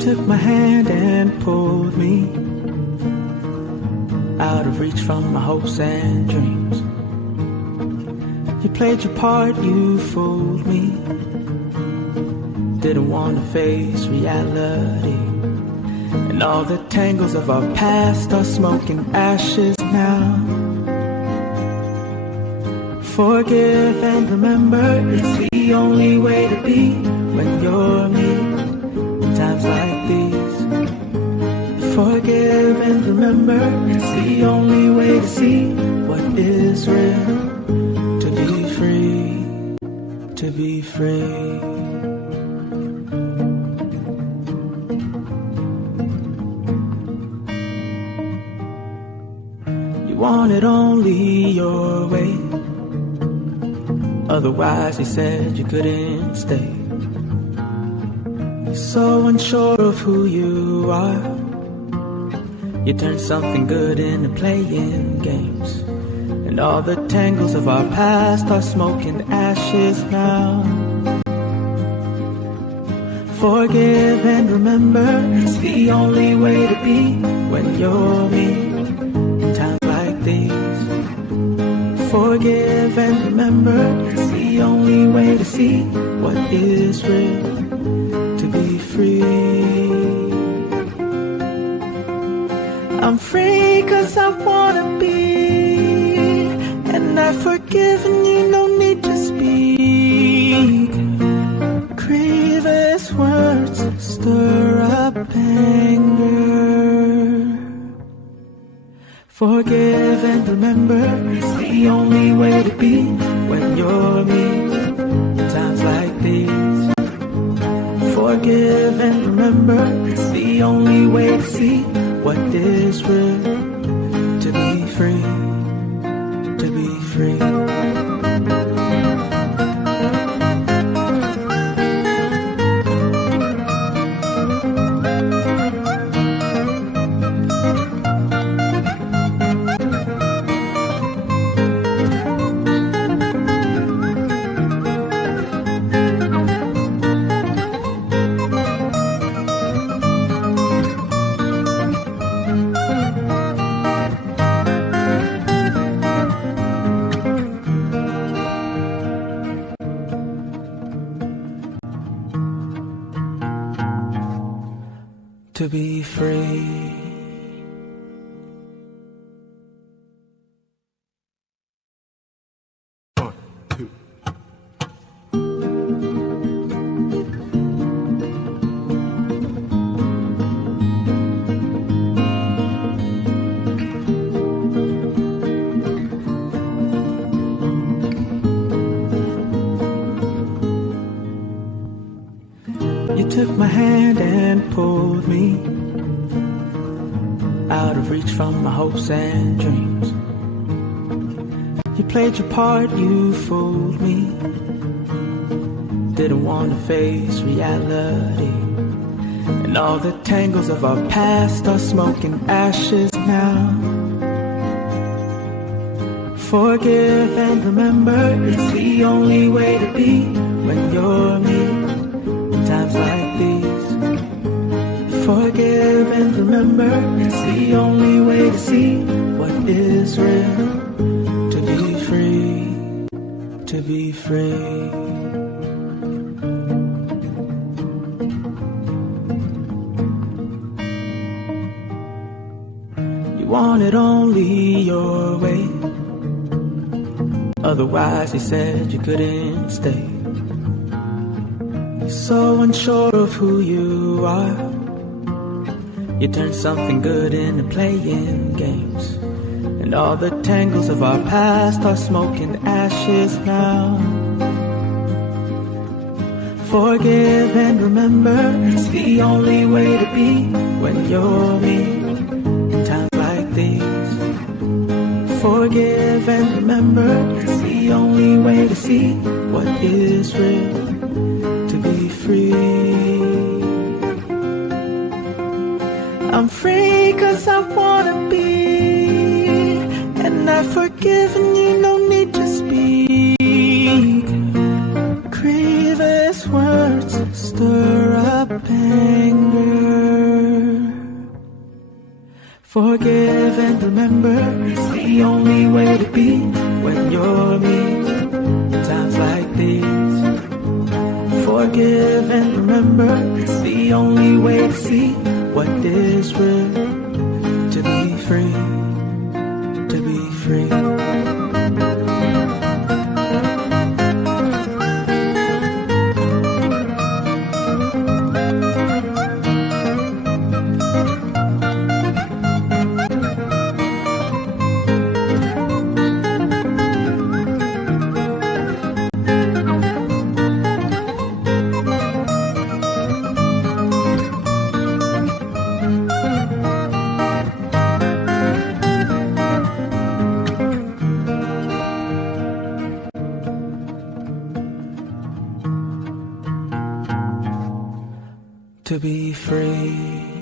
took my hand and pulled me out of reach from my hopes and dreams. You played your part, you fooled me. Didn't want to face reality. And all the tangles of our past are smoking ashes now. Forgive and remember, it's the only way to be when you're me. In times like these, forgive and remember, it's the only way to see what is real. To be free, to be free. You wanted only your way. Otherwise, he said you couldn't stay. You're so unsure of who you are. You turned something good into playing games. And all the tangles of our past are smoking ashes now. Forgive and remember, it's the only way to be when you're me. In times like these, forgive and remember, it's the only way to see what is real. To be free. I'm free 'cause I wanna be, and I've forgiven you, no need to speak. Grievous words stir up anger. Forgive and remember, it's the only way to be when you're me. In times like these, forgive and remember, it's the only way to see what is real. To be free, to be free. To be free. You took my hand and pulled me out of reach from my hopes and dreams. You played your part, you fooled me. Didn't want to face reality. And all the tangles of our past are smoking ashes now. Forgive and remember, it's the only way to be when you're me. In times like these, forgive and remember, it's the only way to see what is real. To be free, to be free. You wanted only your way. Otherwise, he said you couldn't stay. You're so unsure of who you are. You turned something good into playing games. And all the tangles of our past are smoking ashes now. Forgive and remember, it's the only way to be when you're me. In times like these, forgive and remember, it's the only way to see what is real. To be free. I'm free 'cause I wanna be, and I've forgiven you, no need to speak. Grievous words stir up anger. forgive and remember. It's the only way to see what is real. To be free, to be free. To be free.